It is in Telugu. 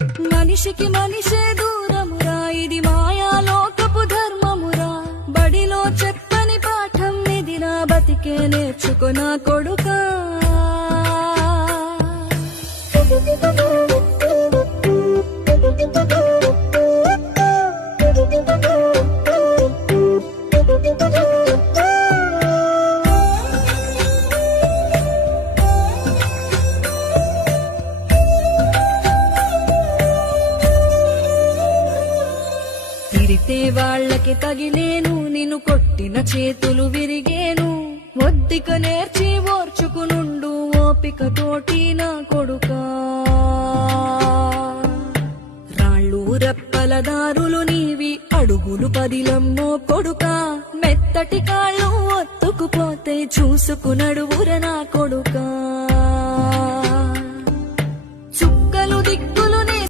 మనిషికి మనిషే దూరమురా, ఇది మాయాలోకపు ధర్మమురా. బడిలో చెప్పని పాఠం ఇదిరా, బతికే నేర్చుకున్నా కొడుకా. తిరితే వాళ్ళకి తగిలేను, నిన్ను కొట్టిన చేతులు విరిగేను. ఒద్దిక నేర్చి ఓర్చుకునుండు ఓపిక తోటి నా కొడుకా. రాళ్ళు రెప్పల దారులు నీవి, అడుగులు పదిలమ్మో కొడుకా. మెత్తటి కాళ్ళు ఒత్తుకుపోతే చూసుకునడువుర నా కొడుకా. చుక్కలు దిక్కు